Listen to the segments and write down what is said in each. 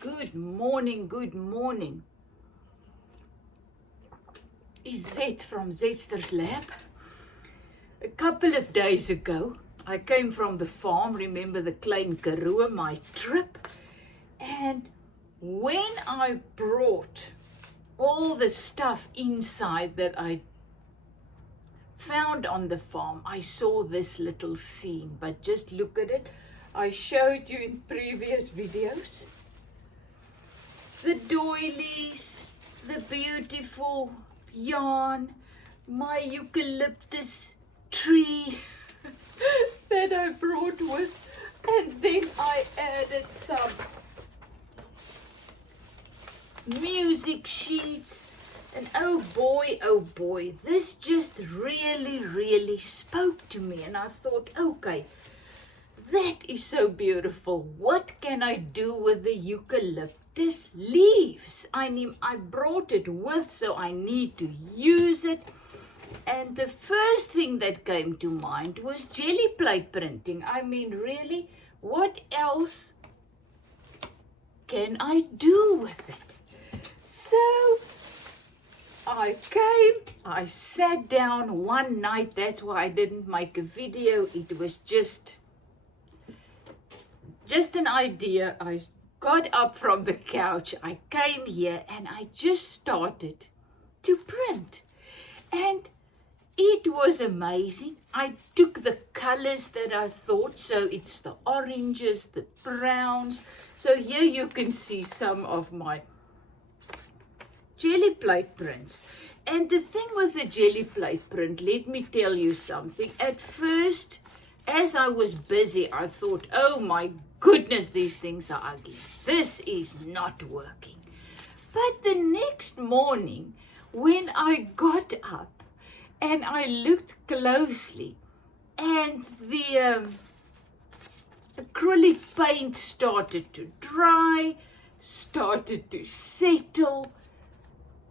Good morning, good morning. Is Zet from Zetster's Lab. A couple of days ago, I came from the farm, remember the Klein Karoo, my trip, and when I brought all the stuff inside that I found on the farm, I saw this little scene, but just look at it. I showed you in previous videos. The doilies, the beautiful yarn, my eucalyptus tree that I brought with, and then I added some music sheets, and oh boy, this just really spoke to me, and I thought, okay, that is so beautiful. What can I do with the eucalyptus leaves? I brought it with, so I need to use it. And the first thing that came to mind was Gelli Plate Printing. I mean, really, what else can I do with it? So I sat down one night. That's why I didn't make a video. It was just an idea. I got up from the couch, I came here, and I just started to print. And it was amazing. I took the colors that I thought, so it's the oranges, the browns. So here you can see some of my Gelli Plate prints. And the thing with the Gelli Plate print, let me tell you something. At first, as I was busy, I thought, oh my goodness, these things are ugly. This is not working. But the next morning, when I got up and I looked closely, and the acrylic paint started to dry, started to settle,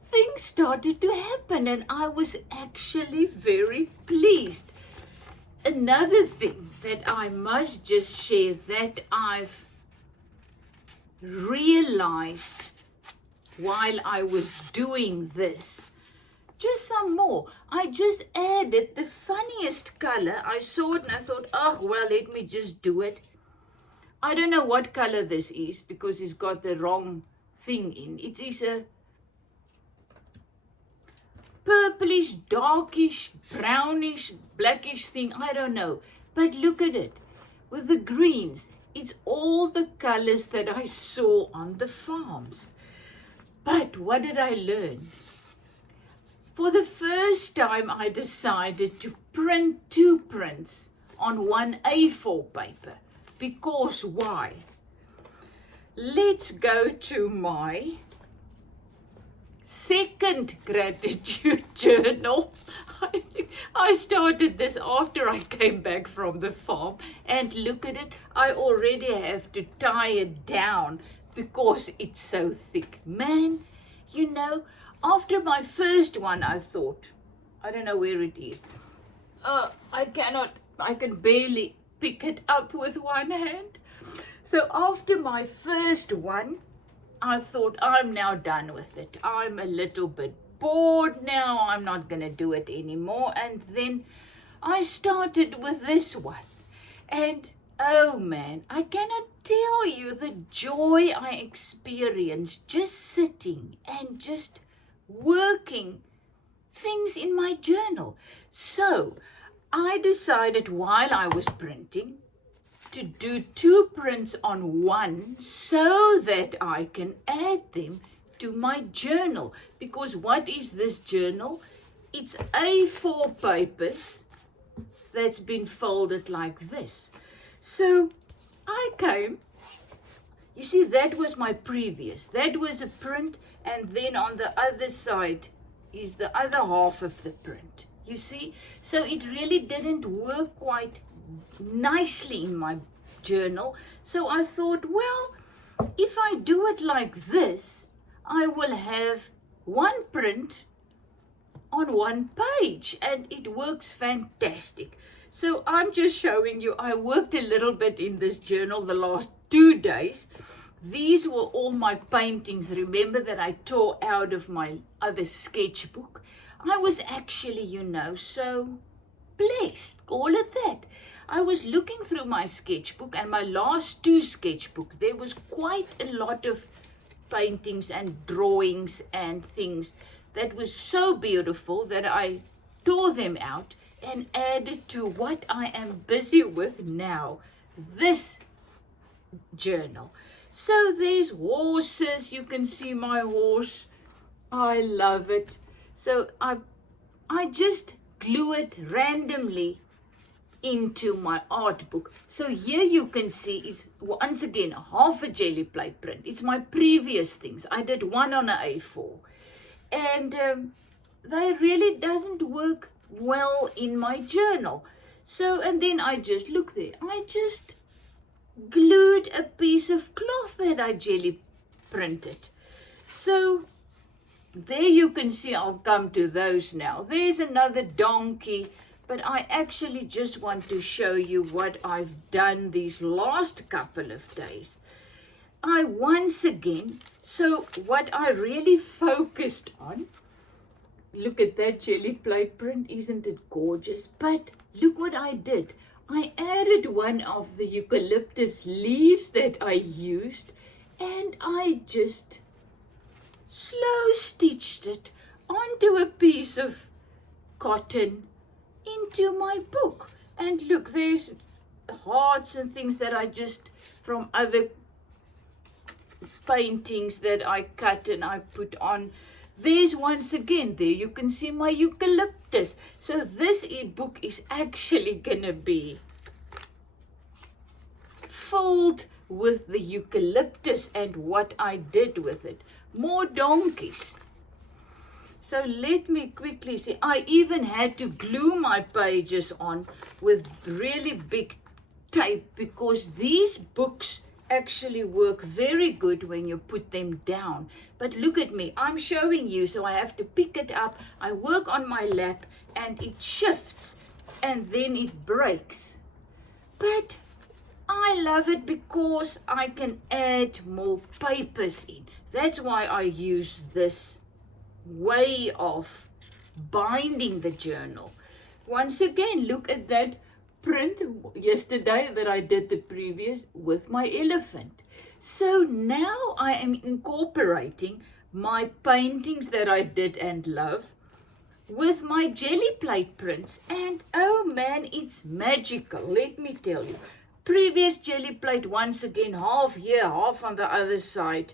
things started to happen, and I was actually very pleased. Another thing that I must just share that I've realized while I was doing this, just some more. I just added the funniest color. I saw it and I thought, oh, well, let me just do it. I don't know what color this is because it's got the wrong thing in. It is a purplish, darkish, brownish, blackish thing, I don't know. But look at it, with the greens, it's all the colors that I saw on the farms. But what did I learn? For the first time, I decided to print 2 prints on one A4 paper. Because why? Let's go to my second gratitude journal. I started this after I came back from the farm, and look at it, I already have to tie it down because it's so thick. Man, you know, after my first one I thought, I don't know where it is. I can barely pick it up with one hand. So after my first one, I thought, I'm now done with it. I'm a little bit bored now. I'm not going to do it anymore. And then I started with this one. And oh man, I cannot tell you the joy I experienced just sitting and just working things in my journal. So I decided while I was printing to do 2 prints on one so that I can add them to my journal. Because what is this journal? It's A4 papers that's been folded like this. So I came, you see, that was my previous. That was a print, and then on the other side is the other half of the print. You see? So it really didn't work quite nicely in my journal. So I thought, well, if I do it like this, I will have one print on one page, and it works fantastic. So I'm just showing you, I worked a little bit in this journal the last 2 days, These were all my paintings. Remember that I tore out of my other sketchbook. I was actually, so blessed, call it that. I was looking through my sketchbook, and my last 2 sketchbooks, there was quite a lot of paintings and drawings and things that was so beautiful that I tore them out and added to what I am busy with now, this journal. So there's horses. You can see my horse. I love it. So I just glue it randomly into my art book. So here you can see it's once again half a Gelli Plate print. It's my previous things. I did one on a A4, and they really doesn't work well in my journal. So, and then I just look there. I just glued a piece of cloth that I Gelli printed. So there you can see, I'll come to those now. There's another donkey, but I actually just want to show you what I've done these last couple of days. I once again, so what I really focused on, look at that Gelli Plate print, isn't it gorgeous? But look what I did. I added one of the eucalyptus leaves that I used, and I just slow stitched it onto a piece of cotton into my book. And look, there's hearts and things that I just, from other paintings that I cut and I put on. There's once again, there you can see my eucalyptus. So this book is actually gonna be filled with the eucalyptus and what I did with it. More donkeys. So let me quickly see. I even had to glue my pages on with really big tape, because these books actually work very good when you put them down. But look at me, I'm showing you, so I have to pick it up. I work on my lap and it shifts and then it breaks. But I love it because I can add more papers in. That's why I use this way of binding the journal. Once again, look at that print yesterday that I did the previous with my elephant. So now I am incorporating my paintings that I did and love with my Gelli Plate prints, and oh man, it's magical, let me tell you. Previous Gelli Plate, once again, half here, half on the other side.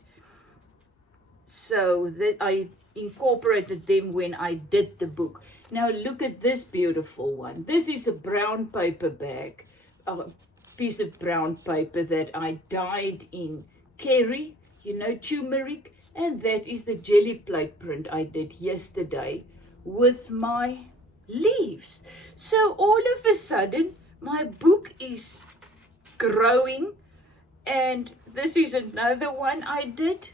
So that I incorporated them when I did the book. Now look at this beautiful one. This is a brown paper bag, a piece of brown paper that I dyed in curry, turmeric, and that is the Gelli Plate print I did yesterday with my leaves. So all of a sudden, my book is growing, and this is another one I did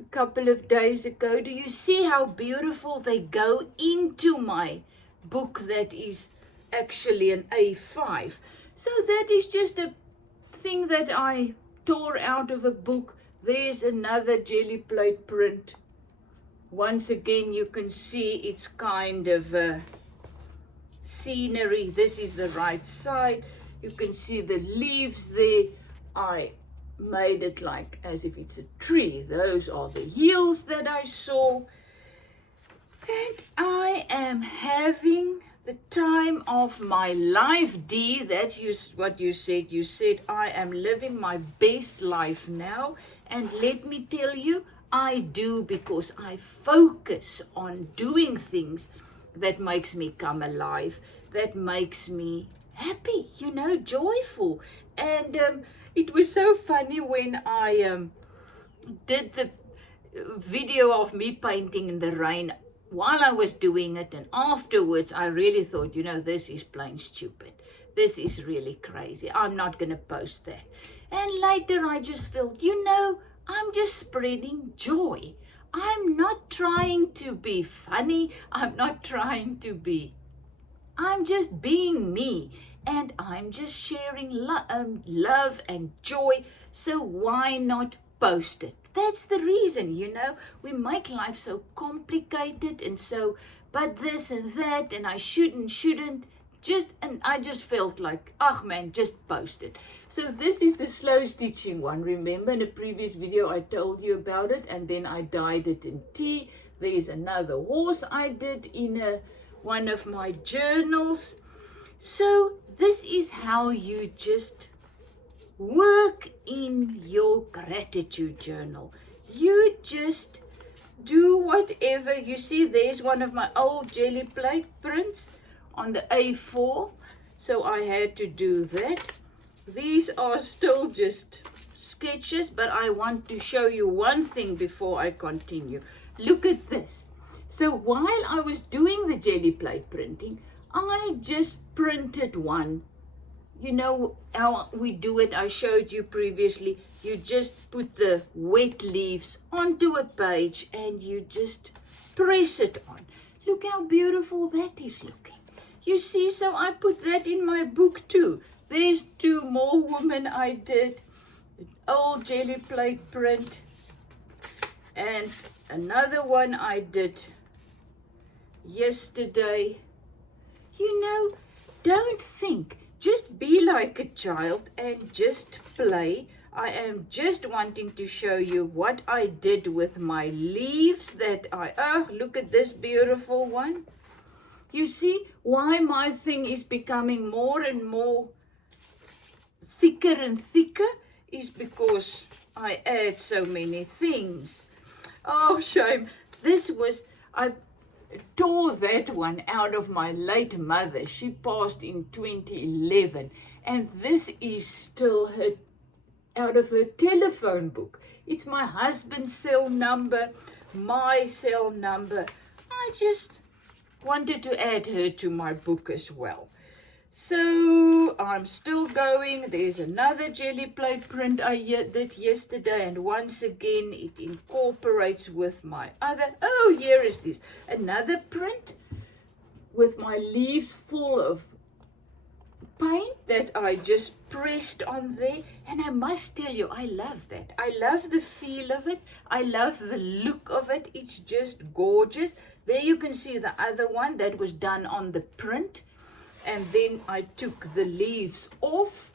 a couple of days ago. Do you see how beautiful they go into my book that is actually an A5? So that is just a thing that I tore out of a book. There's another Gelli Plate print. Once again, you can see it's kind of scenery. This is the right side. You can see the leaves there. I made it like as if it's a tree. Those are the heels that I saw. And I am having the time of my life, Dee. That's what you said. You said I am living my best life now. And let me tell you, I do, because I focus on doing things that makes me come alive, that makes me happy, joyful. And it was so funny when I did the video of me painting in the rain. While I was doing it and afterwards, I really thought, this is plain stupid. This is really crazy. I'm not going to post that. And later I just felt, I'm just spreading joy. I'm not trying to be funny. I'm just being me. and I'm just sharing love and joy, so why not post it? That's the reason, you know. We make life so complicated and so, but this and that, and I shouldn't. And I just felt like, oh man, just post it. So this is the slow stitching one. Remember in a previous video I told you about it, and then I dyed it in tea. There's another horse I did in one of my journals. So this is how you just work in your gratitude journal. You just do whatever. You see, there's one of my old Gelli Plate prints on the A4, so I had to do that. These are still just sketches, but I want to show you one thing before I continue. Look at this. So while I was doing the Gelli Plate printing, I just printed one. You know how we do it, I showed you previously. You just put the wet leaves onto a page and you just press it on. Look how beautiful that is looking. You see, so I put that in my book too. There's two more women I did. An old Gelli Plate print. And another one I did yesterday. You know, don't think. Just be like a child and just play. I am just wanting to show you what I did with my leaves that oh, look at this beautiful one. You see why my thing is becoming more and more thicker and thicker is because I add so many things. Oh, shame. I tore that one out of my late mother. She passed in 2011. And this is still out of her telephone book. It's my husband's cell number, my cell number. I just wanted to add her to my book as well. So I'm still going. There's another Gelli Plate print I did yesterday, and once again it incorporates with my other. Oh, here is this. Another print with my leaves full of paint that I just pressed on there. And I must tell you, I love that. I love the feel of it. I love the look of it. It's just gorgeous. There you can see the other one that was done on the print. And then I took the leaves off.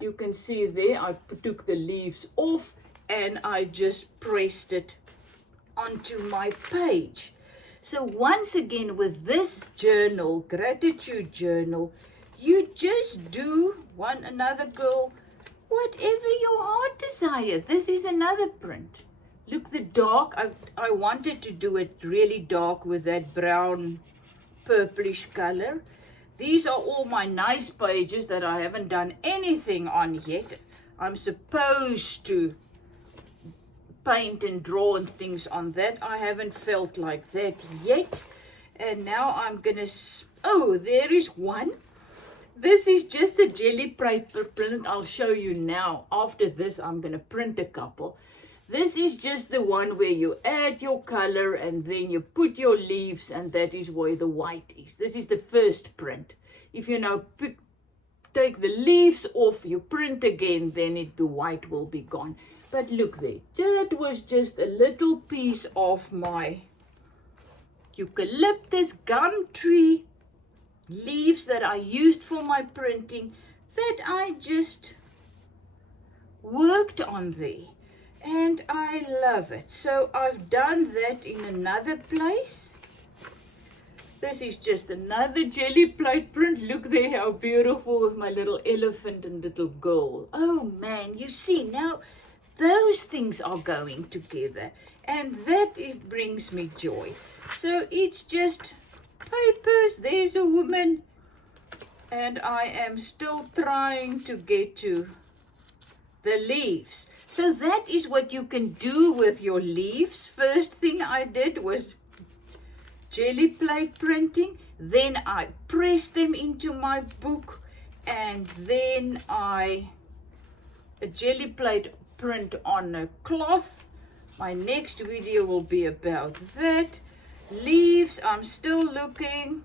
You can see there, I took the leaves off and I just pressed it onto my page. So once again, with this journal, gratitude journal, you just do another girl, whatever your heart desire. This is another print. Look, the dark, I wanted to do it really dark with that brown purplish color. These are all my nice pages that I haven't done anything on yet. I'm supposed to paint and draw and things on that. I haven't felt like that yet. And now I'm gonna, oh, there is one. This is just the Gelli Plate print. I'll show you now. After this, I'm gonna print a couple. This is just the one where you add your color and then you put your leaves, and that is where the white is. This is the first print. If you now take the leaves off, you print again, then the white will be gone. But look there, that was just a little piece of my eucalyptus gum tree leaves that I used for my printing that I just worked on there. And I love it. So I've done that in another place. This is just another Gelli Plate print. Look there how beautiful with my little elephant and little girl. Oh man, you see now those things are going together. And that brings me joy. So it's just papers. There's a woman. And I am still trying to get to the leaves. So that is what you can do with your leaves. First thing I did was Gelli Plate printing. Then I pressed them into my book. And then a Gelli Plate print on a cloth. My next video will be about that. Leaves, I'm still looking.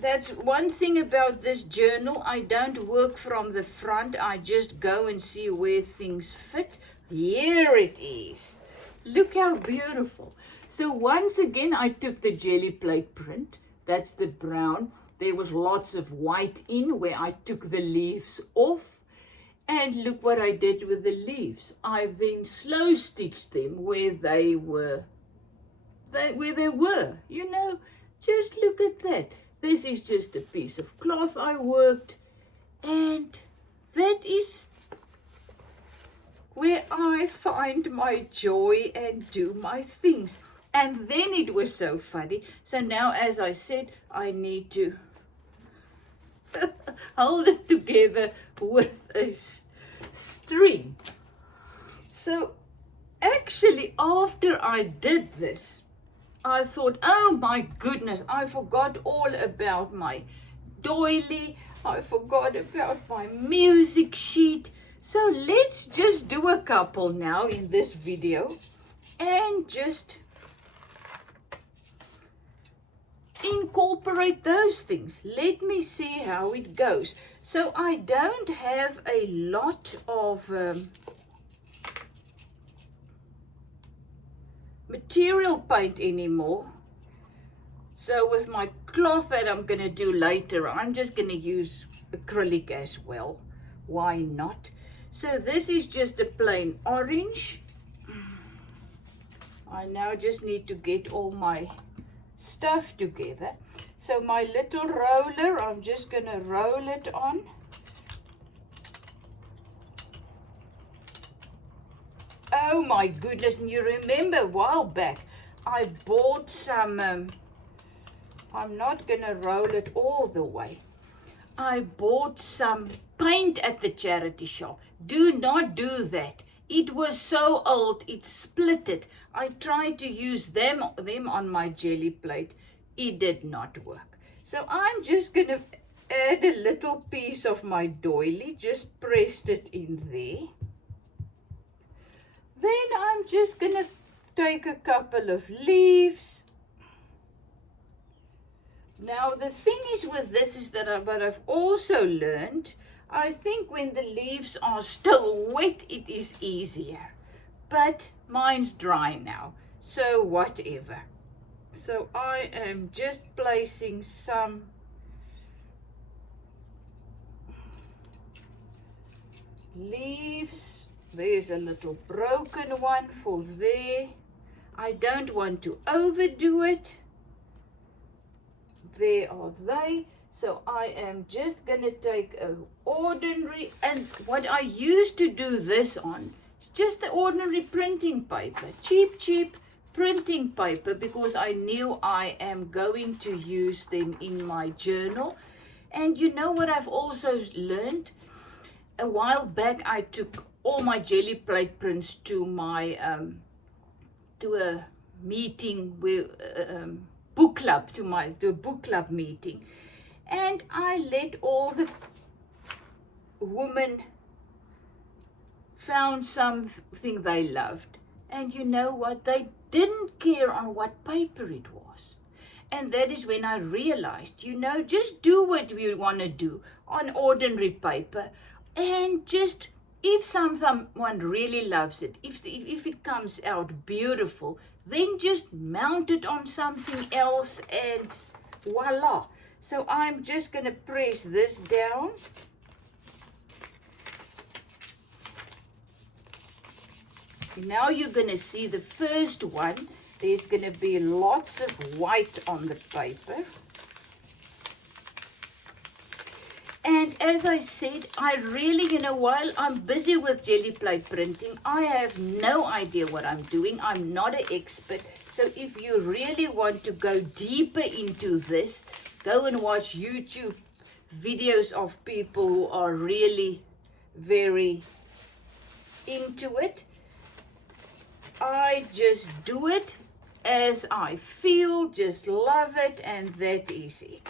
that's one thing about this journal. I don't work from the front. I just go and see where things fit. Here it is. Look how beautiful. So once again, I took the Gelli Plate print. That's the brown. There was lots of white in where I took the leaves off. And look what I did with the leaves. I then slow stitched them where they were. You know, just look at that. This is just a piece of cloth I worked, and that is where I find my joy and do my things. And then it was so funny. So now, as I said, I need to hold it together with a string. So actually, after I did this, I thought, oh my goodness, I forgot all about my doily. I forgot about my music sheet. So let's just do a couple now in this video and just incorporate those things. Let me see how it goes. So I don't have a lot of material paint anymore. So with my cloth that I'm going to do later, I'm just going to use acrylic as well. Why not? So this is just a plain orange. I now just need to get all my stuff together. So my little roller, I'm just going to roll it on. Oh my goodness, and you remember a while back, I bought some, I'm not going to roll it all the way. I bought some paint at the charity shop. Do not do that. It was so old, it split it. I tried to use them on my Gelli plate. It did not work. So I'm just going to add a little piece of my doily, just pressed it in there. Then I'm just going to take a couple of leaves. Now the thing is with this is that what I've also learned, I think when the leaves are still wet, it is easier. But mine's dry now, so whatever. So I am just placing some leaves. There's a little broken one for there. I don't want to overdo it. There are they. So I am just going to take an ordinary, and what I used to do this on is just the ordinary printing paper, cheap printing paper, because I knew I am going to use them in my journal. And you know what I've also learned? A while back I took all my Gelli Plate prints to my to a meeting with book club, to a book club meeting, and I let all the women found something they loved, and you know what, they didn't care on what paper it was. And that is when I realized, you know, just do what you want to do on ordinary paper, and just, if someone really loves it, if it comes out beautiful, then just mount it on something else and voila. So I'm just going to press this down. Now you're going to see the first one. There's going to be lots of white on the paper. And as I said, I really, you know, while I'm busy with Gelli Plate printing, I have no idea what I'm doing. I'm not an expert. So if you really want to go deeper into this, go and watch YouTube videos of people who are really very into it. I just do it as I feel, just love it, and that is it.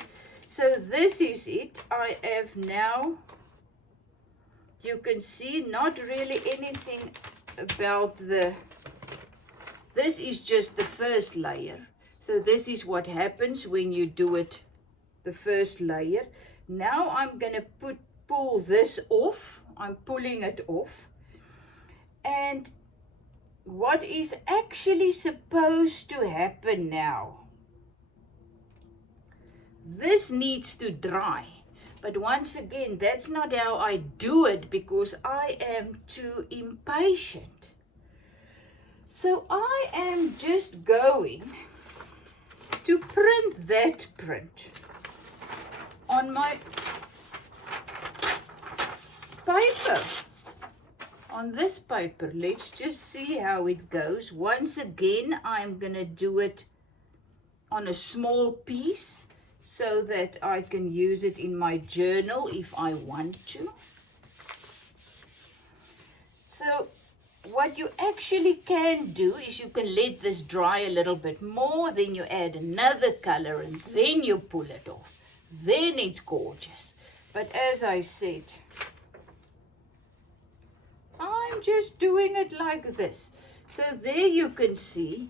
So this is it. I have now, you can see, not really anything about this is just the first layer. So this is what happens when you do it the first layer. Now I'm going to pull this off. I'm pulling it off. And what is actually supposed to happen now? This needs to dry. But once again, that's not how I do it because I am too impatient. So I am just going to print that print on my paper. On this paper, let's just see how it goes. Once again, I'm going to do it on a small piece, so that I can use it in my journal if I want to. So what you actually can do is you can let this dry a little bit more, then you add another color and then you pull it off. Then it's gorgeous. But as I said, I'm just doing it like this. So there you can see,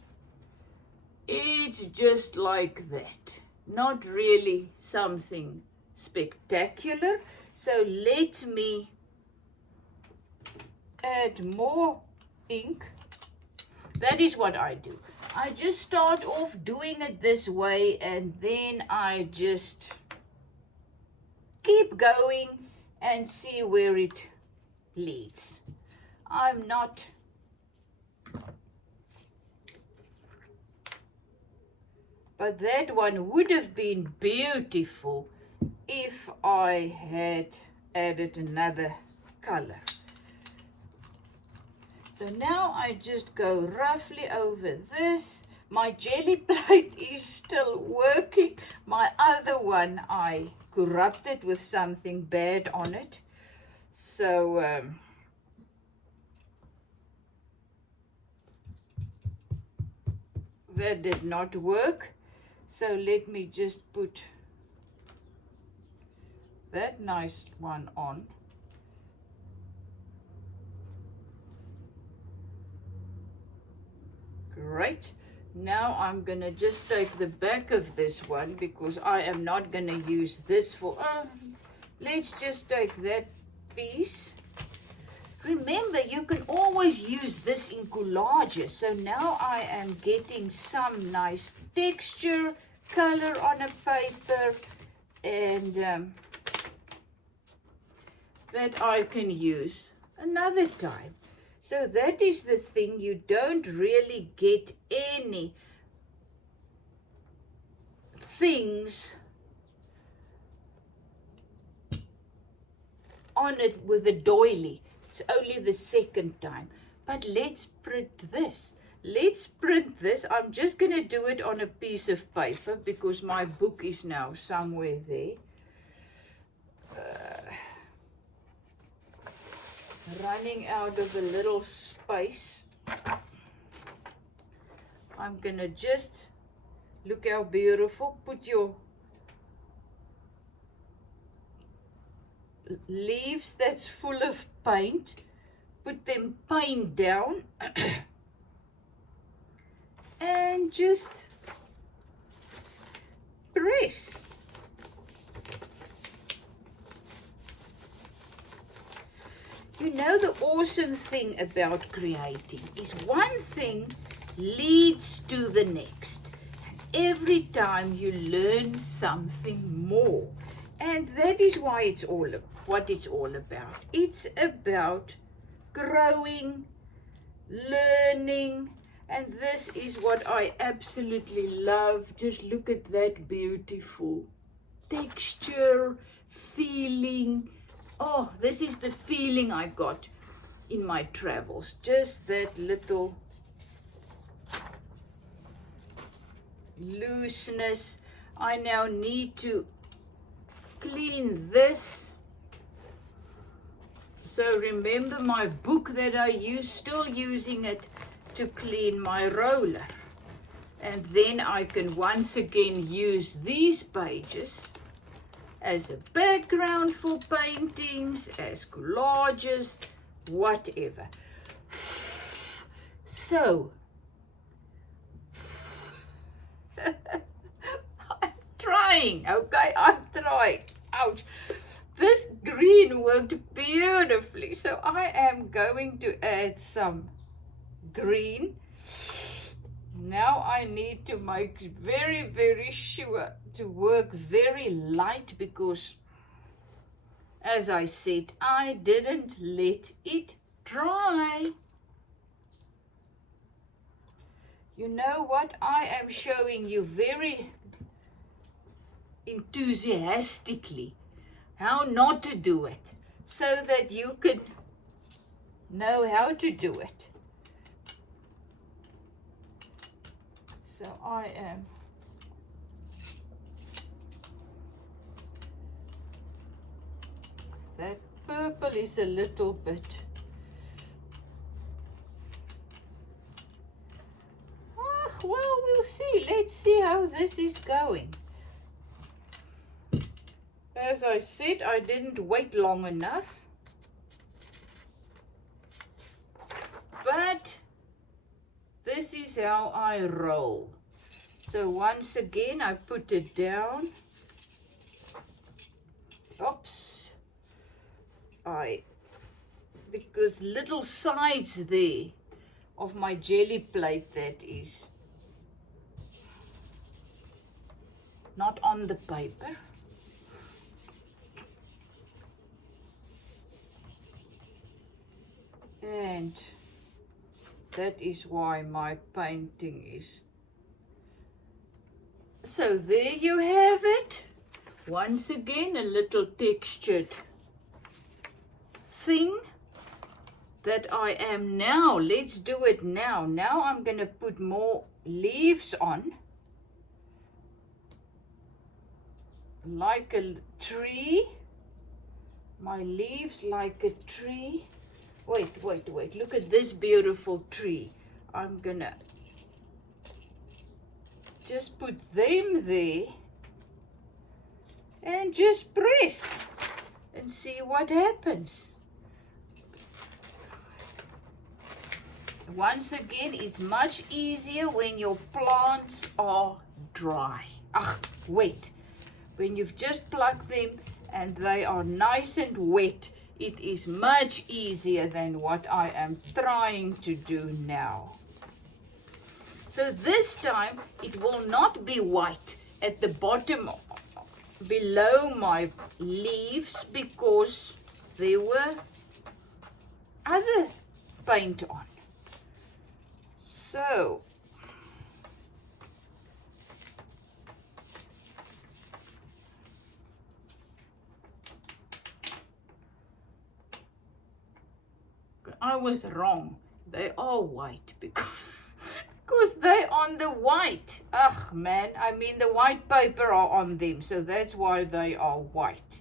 it's just like that. Not really something spectacular. So let me add more ink. That is what I do. I just start off doing it this way and then I just keep going and see where it leads. I'm not but that one would have been beautiful if I had added another color. So now I just go roughly over this. My Gelli plate is still working. My other one, I corrupted with something bad on it. So that did not work. So let me just put that nice one on. Great. Now I'm going to just take the back of this one because I am not going to use this for... let's just take that piece. Remember, you can always use this in collages. So now I am getting some nice texture, color on a paper, and that I can use another time. So that is the thing, you don't really get any things on it with a doily. It's only the second time. But let's print this. Let's print this. I'm just going to do it on a piece of paper because my book is now somewhere there. Running out of a little space. I'm going to just, look how beautiful. Put your leaves that's full of paint. Put them paint down. And just press. You know, the awesome thing about creating is one thing leads to the next. Every time you learn something more. And that is why it's what it's all about. It's about growing, learning, and this is what I absolutely love. Just look at that beautiful texture, feeling. Oh, this is the feeling I got in my travels. Just that little looseness. I now need to clean this. So remember my book that I use, still using it to clean my roller. And then I can once again use these pages as a background for paintings, as collages, whatever. So, I'm trying trying, okay? I'm trying. Ouch. This green worked beautifully, so I am going to add some green. Now I need to make very, very sure to work very light because, as I said, I didn't let it dry. You know what? I am showing you very enthusiastically how not to do it so that you could know how to do it. So I am that purple is a little bit well, we'll see. Let's see how this is going. As I said, I didn't wait long enough. But this is how I roll. So once again, I put it down. Oops. Because little sides there of my jelly plate that is not on the paper. And that is why my painting is. So there you have it. Once again, a little textured thing that I am now. Let's do it now. Now I'm going to put more leaves on. Like a tree. My leaves like a tree. Wait. Look at this beautiful tree. I'm gonna just put them there and just press and see what happens. Once again, it's much easier when your plants are dry. Wait. When you've just plucked them and they are nice and wet, it is much easier than what I am trying to do now. So this time it will not be white at the bottom below my leaves because there were other paint on. So I was wrong. They are white because they're on the white. Man, I mean the white paper are on them, so that's why they are white.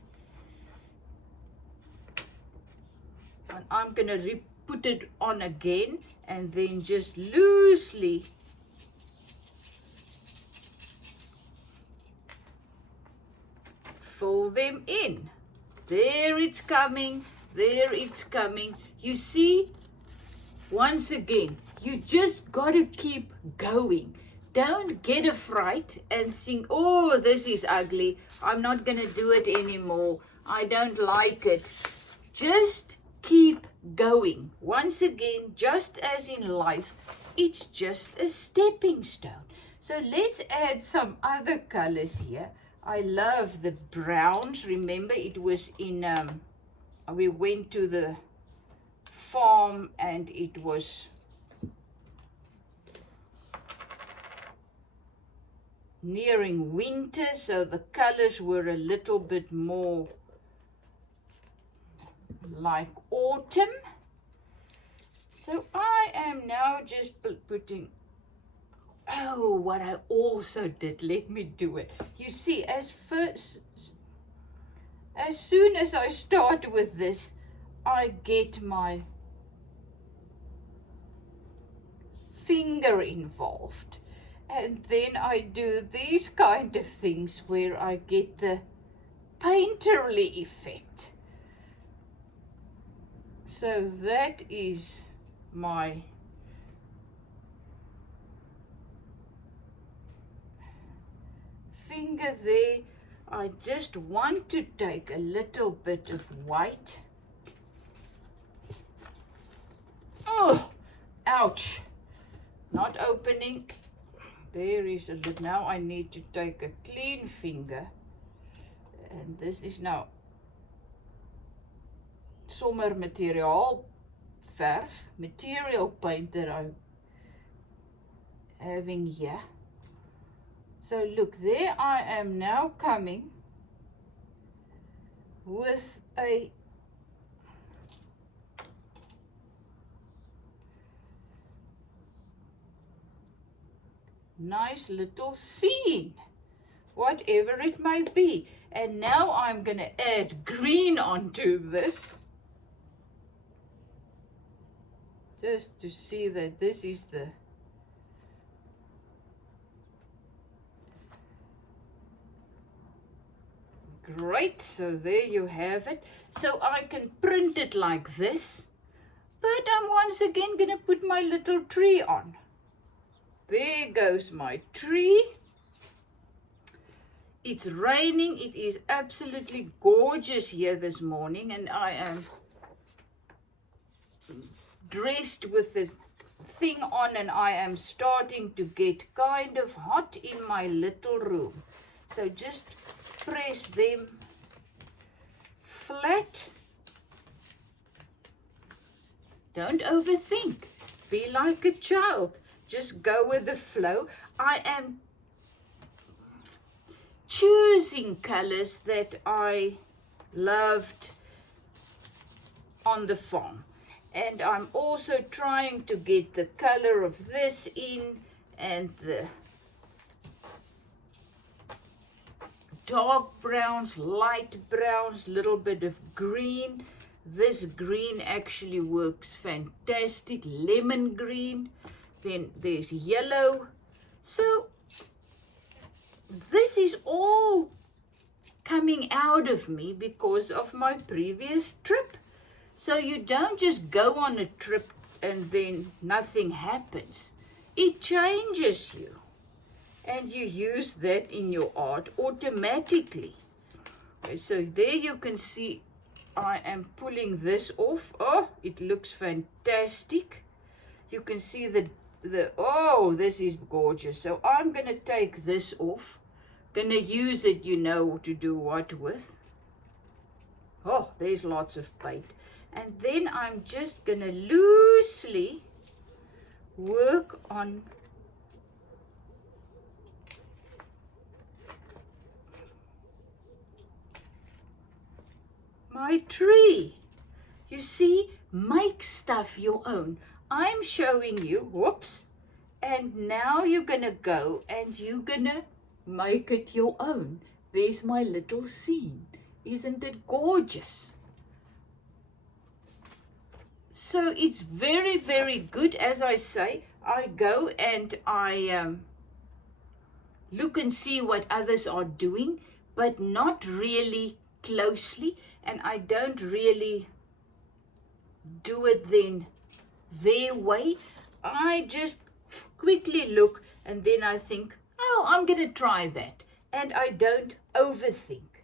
And I'm gonna put it on again and then just loosely fill them in. There it's coming. There it's coming. You see, once again, you just got to keep going. Don't get a fright and think, oh, this is ugly. I'm not going to do it anymore. I don't like it. Just keep going. Once again, just as in life, it's just a stepping stone. So let's add some other colors here. I love the browns. Remember, it was in... we went to the farm and it was nearing winter, so the colors were a little bit more like autumn. So I am now just putting, oh, what I also did, let me do it. You see, as soon as I start with this, I get my finger involved. And then I do these kind of things where I get the painterly effect. So that is my finger finger there. I just want to take a little bit of white. Oh, ouch. Not opening. There is a bit. Now I need to take a clean finger. And this is now sommer materiaal verf, material paint that I'm having here. So look, there I am now coming with a nice little scene, whatever it may be. And now I'm going to add green onto this, just to see that this is the great. So there you have it. So I can print it like this, but I'm once again going to put my little tree on. There goes my tree. It's raining. It is absolutely gorgeous here this morning, and I am dressed with this thing on, and I am starting to get kind of hot in my little room. So just press them flat. Don't overthink. Be like a child. Just go with the flow. I am choosing colors that I loved on the farm. And I'm also trying to get the color of this in, and the dark browns, light browns, little bit of green. This green actually works fantastic. Lemon green. Then there's yellow. So this is all coming out of me because of my previous trip. So you don't just go on a trip and then nothing happens. It changes you, and you use that in your art automatically. Okay, so there you can see I am pulling this off. Oh, it looks fantastic. You can see oh, this is gorgeous. So I'm going to take this off. Going to use it, you know, to do what with. Oh, there's lots of paint. And then I'm just going to loosely work on my tree. You see, make stuff your own. I'm showing you, whoops, and now you're going to go and you're going to make it your own. There's my little scene. Isn't it gorgeous? So it's very, very good. As I say, I go and I look and see what others are doing, but not really closely, and I don't really do it then their way. I just quickly look, and then I think, oh, I'm going to try that. And I don't overthink.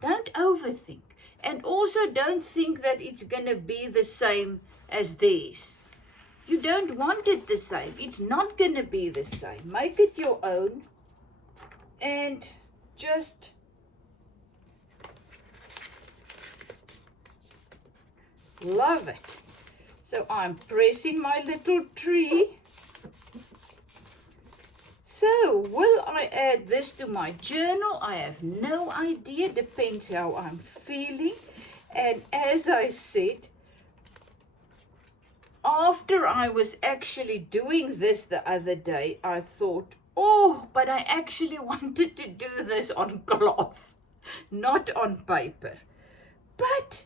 Don't overthink. And also don't think that it's going to be the same as theirs. You don't want it the same. It's not going to be the same. Make it your own and just love it. So I'm pressing my little tree. So will I add this to my journal? I have no idea. Depends how I'm feeling. And as I said, after I was actually doing this the other day, I thought, oh, but I actually wanted to do this on cloth, not on paper. But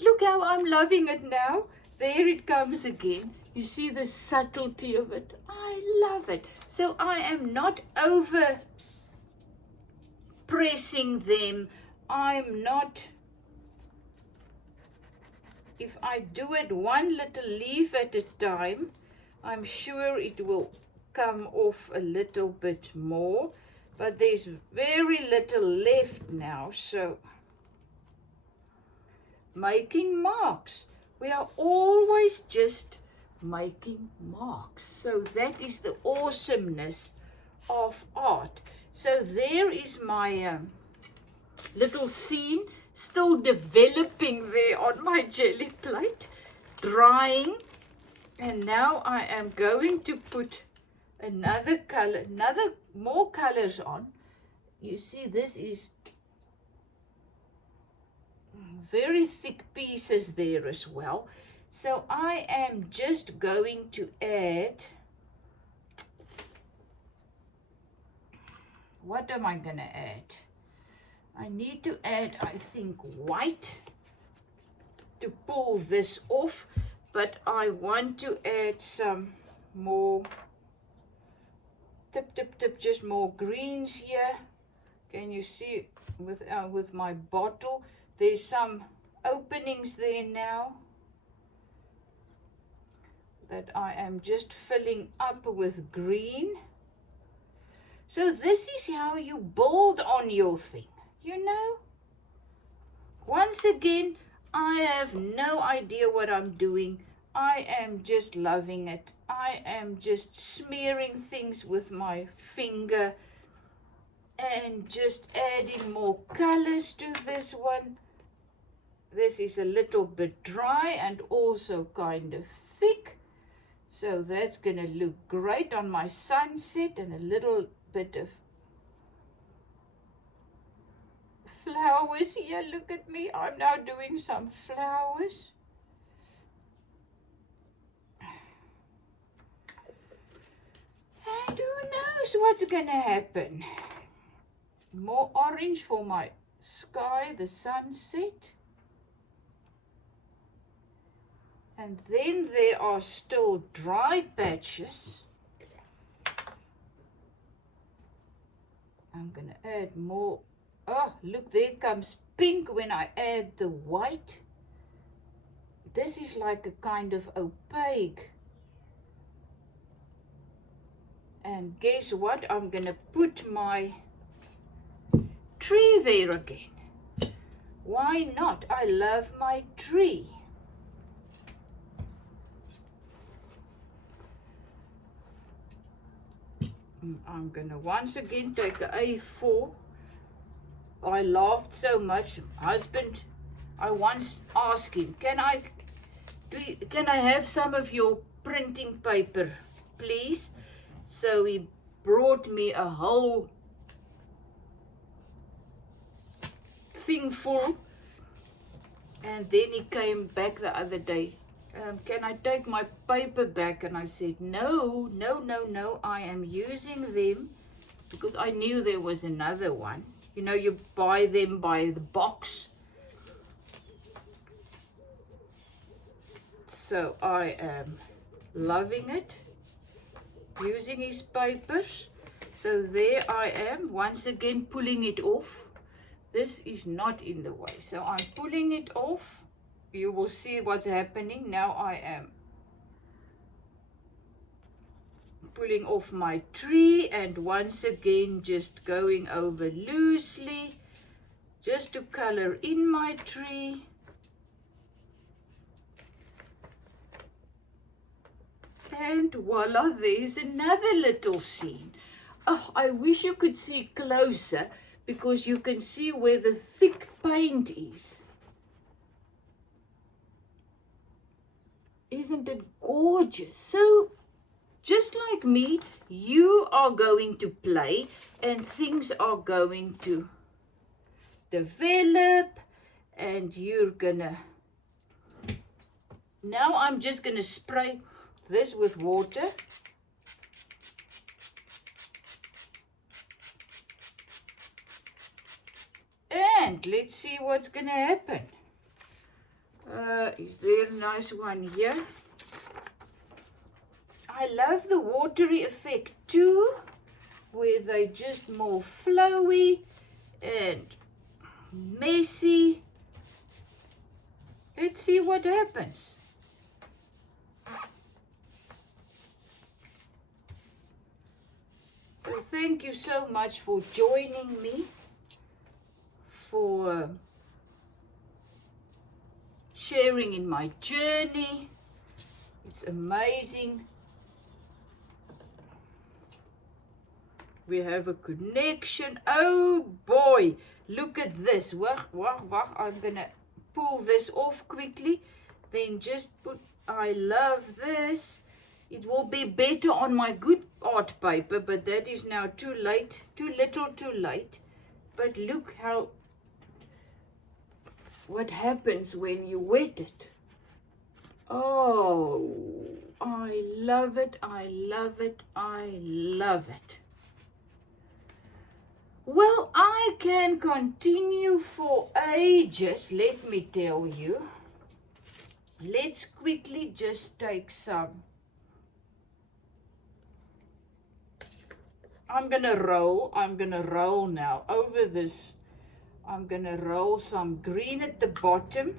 look how I'm loving it now. There it comes again. You see the subtlety of it. I love it. So I am not over pressing them. I'm not, if I do it one little leaf at a time, I'm sure it will come off a little bit more. but there's very little left now, so making marks. We are always just making marks. So that is the awesomeness of art. So there is my little scene still developing there on my jelly plate, drying. And now I am going to put another color, more colors on. You see, this is very thick pieces there as well. So I am just going to add, what am I going to add? I need to add, I think, white to pull this off, but I want to add some more, just more greens here. Can you see with my bottle? There's some openings there now that I am just filling up with green. So this is how you build on your thing, you know. Once again, I have no idea what I'm doing. I am just loving it. I am just smearing things with my finger and just adding more colors to this one. This is a little bit dry and also kind of thick. So that's going to look great on my sunset, and a little bit of flowers here. Look at me. I'm now doing some flowers. And who knows what's going to happen. More orange for my sky, the sunset. And then there are still dry patches. I'm going to add more. Oh, look, there comes pink when I add the white. This is like a kind of opaque. And guess what? I'm going to put my tree there again. Why not? I love my tree. I'm going to once again take the A4. I laughed so much. Husband, I once asked him, can I have some of your printing paper, please? So he brought me a whole thing full. And then he came back the other day. Can I take my paper back? And I said, no, I am using them because I knew there was another one. You know, you buy them by the box. So I am loving it, using his papers. So there I am, once again pulling it off. This is not in the way. So I'm pulling it off. You will see what's happening. Now I am pulling off my tree and once again just going over loosely just to color in my tree. And voila, there's another little scene. Oh, I wish you could see closer because you can see where the thick paint is. Isn't it gorgeous? So, just like me, you are going to play and things are going to develop and you're gonna... Now I'm just gonna spray this with water. And let's see what's gonna happen. Is there a nice one here? I love the watery effect too, where they're just more flowy and messy. Let's see what happens. So thank you so much for joining me, for sharing in my journey. It's amazing. We have a connection. Oh boy, look at this. Wait, I'm gonna pull this off quickly. Then just put, I love this. It will be better on my good art paper, but that is now too late. Too little, too late. But look what happens when you wet it. Oh, I love it, I love it, I love it. Well, I can continue for ages, let me tell you. Let's quickly just take some. I'm gonna roll now over this. I'm gonna roll some green at the bottom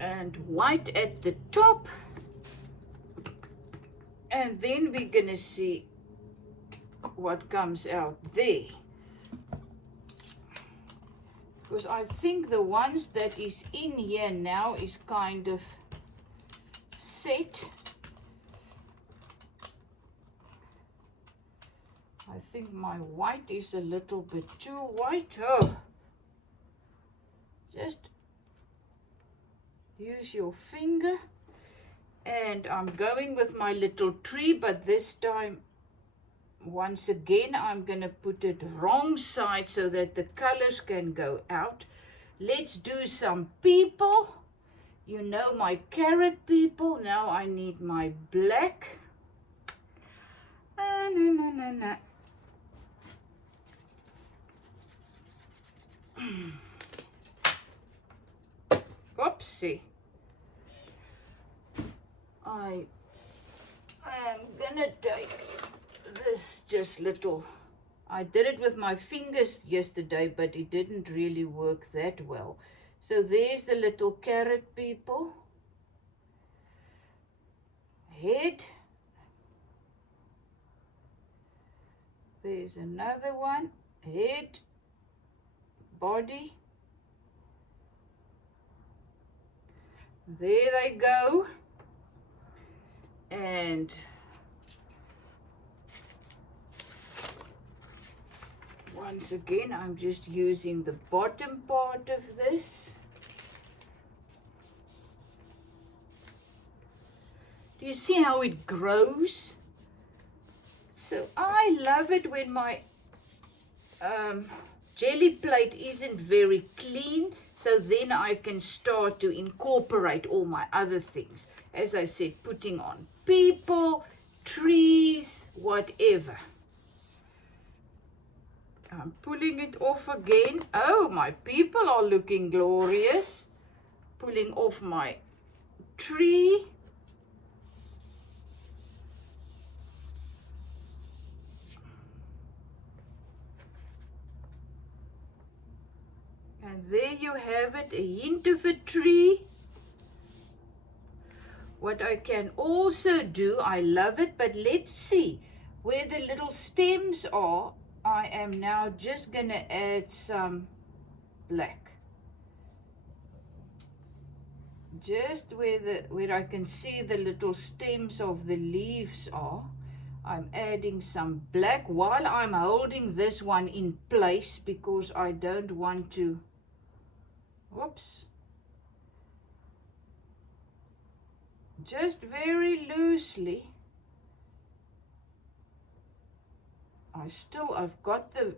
and white at the top. And then we're gonna see what comes out there, because I think the ones that is in here now is kind of set. I think my white is a little bit too white. Oh, just use your finger. And I'm going with my little tree, but this time once again, I'm going to put it wrong side so that the colors can go out. Let's do some people. You know, my carrot people. Now I need my black. No. Oopsie. I am going to take this just little. I did it with my fingers yesterday, but it didn't really work that well. So there's the little carrot people. Head. There's another one. Head. Body. There they go. And once again, I'm just using the bottom part of this. Do you see how it grows? So I love it when my jelly plate isn't very clean, so then I can start to incorporate all my other things. As I said, putting on people, trees, whatever. I'm pulling it off again. Oh, my people are looking glorious. Pulling off my tree. And there you have it, a hint of a tree. What I can also do, I love it, but let's see where the little stems are. I am now just going to add some black. Just where I can see the little stems of the leaves are, I'm adding some black while I'm holding this one in place, because I don't want to, whoops, just very loosely. I've got the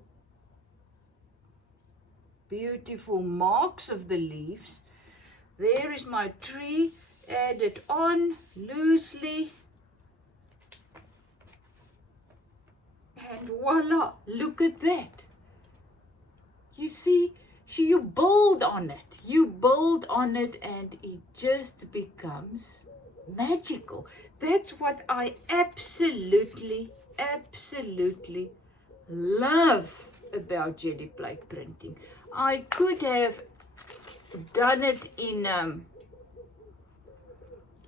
beautiful marks of the leaves. There is my tree. Add it on loosely. And voila, look at that. You see, you build on it. You build on it and it just becomes magical. That's what I absolutely love about Gelli Plate printing. I could have done it in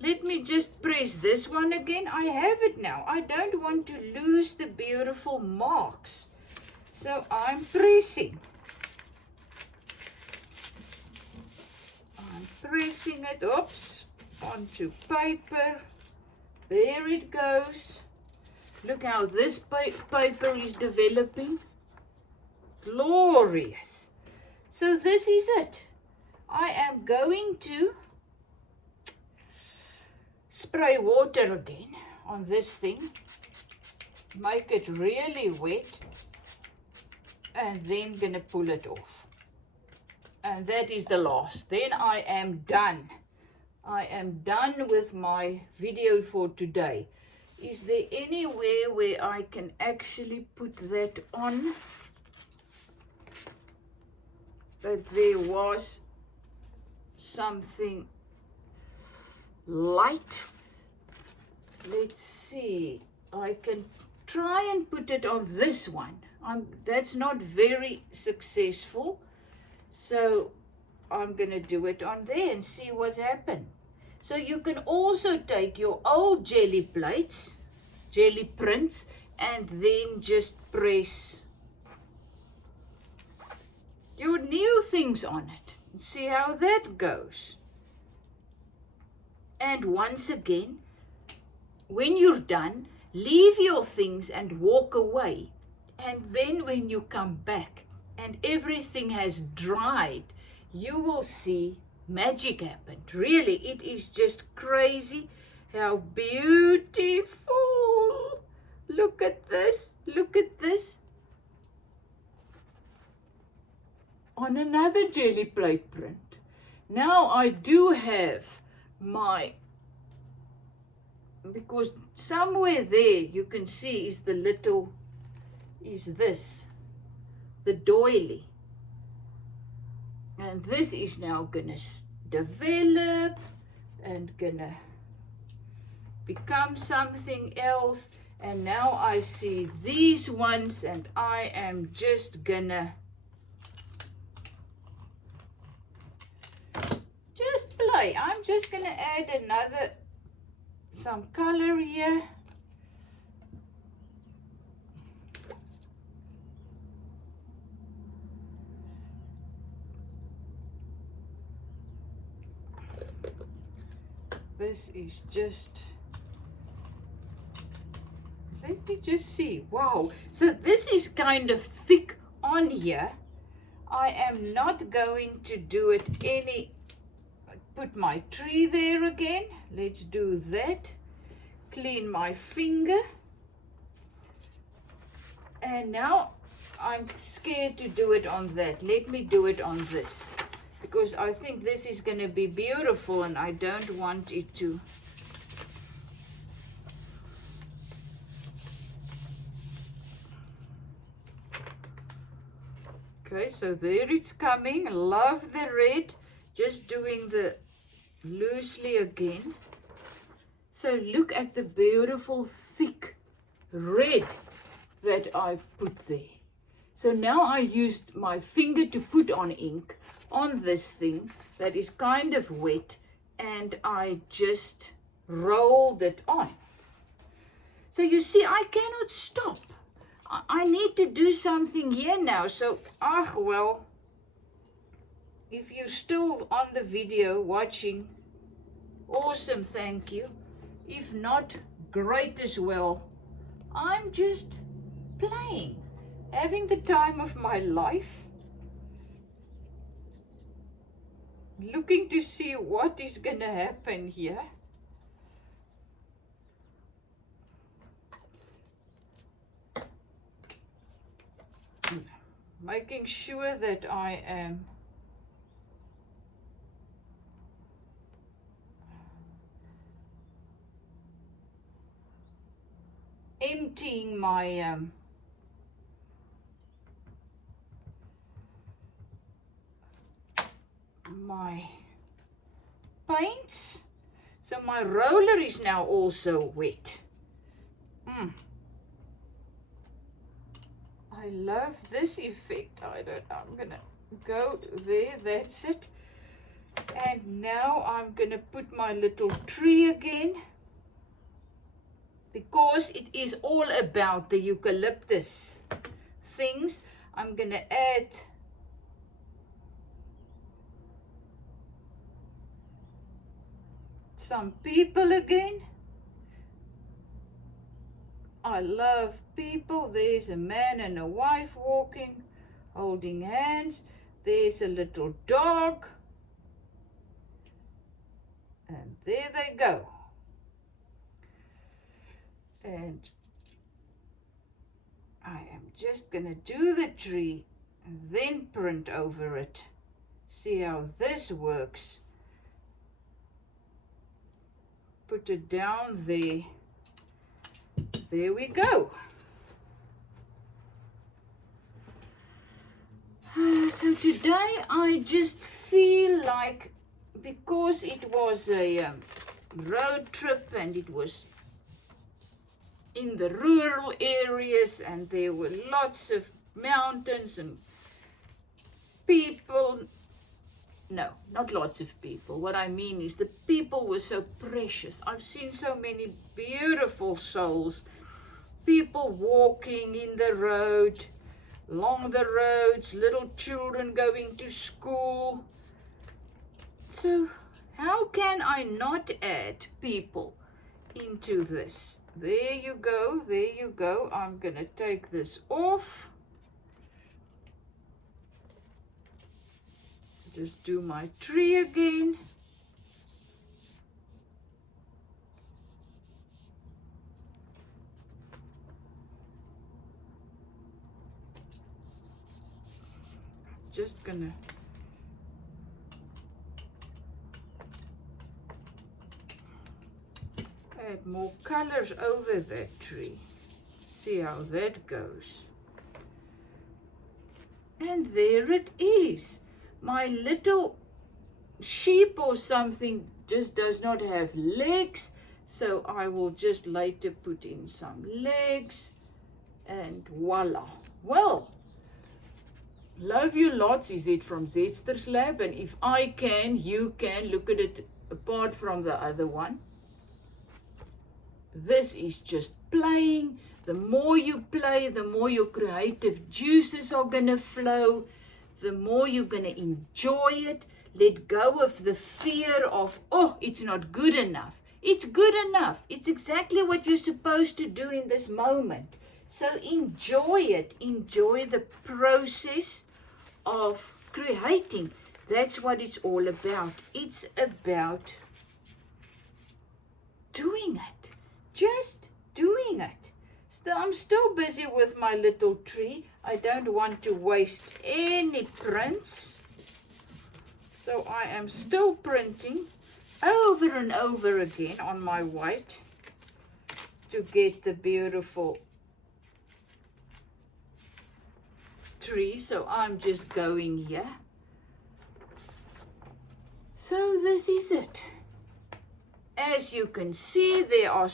Let me just press this one again. I have it now. I don't want to lose the beautiful marks. So I'm pressing. I'm pressing it, oops, onto paper. There it goes. Look how this paper is developing. Glorious. So this is it. I am going to spray water again on this thing. Make it really wet. And then gonna pull it off. And that is the last. Then I am done. I am done with my video for today. Is there anywhere where I can actually put that on? That there was something light. Let's see. I can try and put it on this one. That's not very successful. So I'm going to do it on there and see what's happened. So you can also take your old jelly plates, jelly prints, and then just press your new things on it and see how that goes. And once again, when you're done, leave your things and walk away. And then when you come back and everything has dried, you will see magic happened. Really, it is just crazy how beautiful. Look at this. Look at this. On another jelly plate print. Now I do have my, because somewhere there you can see is the little, is this, the doily. And this is now gonna develop and gonna become something else. And now I see these ones and I am just gonna just play. I'm just gonna add some color here. This is just, let me just see. Wow, so this is kind of thick on here. I am not going to do it any, put my tree there again. Let's do that. Clean my finger. And now I'm scared to do it on that. Let me do it on this, because I think this is going to be beautiful and I don't want it to. Okay, so there it's coming. Love the red. Just doing the loosely again. So look at the beautiful thick red that I put there. So now I used my finger to put on ink on this thing that is kind of wet, and I just rolled it on. So you see, I cannot stop. I need to do something here now. So, well, if you're still on the video watching, awesome, thank you. If not, great as well. I'm just playing, having the time of my life, looking to see what is gonna happen here. Making sure that I am emptying my my paints. So my roller is now also wet. I love this effect. I don't know, I'm gonna go there, that's it. And now I'm gonna put my little tree again, because it is all about the eucalyptus things. I'm gonna add some people again. I love people. There's a man and a wife walking, holding hands. There's a little dog. And there they go. And I am just gonna do the tree and then print over it. See how this works. Put it down there. There we go. So today I just feel like, because it was a road trip and it was in the rural areas and there were lots of mountains and people. No, not lots of people. What I mean is the people were so precious. I've seen so many beautiful souls. People walking in the road, along the roads, little children going to school. So how can I not add people into this? There you go, there you go. I'm gonna take this off. Just do my tree again. Just gonna add more colors over that tree. See how that goes. And there it is. My little sheep or something just does not have legs, so I will just later put in some legs, and voila. Well, love you lots, is it from Zetster's Lab, and if I can, you can look at it apart from the other one. This is just playing. The more you play, the more your creative juices are gonna flow. The more you're going to enjoy it. Let go of the fear of, oh, it's not good enough. It's good enough. It's exactly what you're supposed to do in this moment. So enjoy it. Enjoy the process of creating. That's what it's all about. It's about doing it. Just doing it. I'm still busy with my little tree. I don't want to waste any prints. So I am still printing over and over again on my white to get the beautiful tree. So I'm just going here. So this is it. As you can see, there are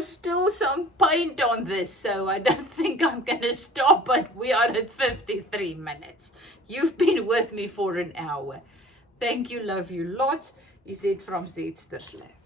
still some paint on this, so I don't think I'm gonna stop, but we are at 53 minutes. You've been with me for an hour. Thank you, love you lots. Is it from Zetster's Lab.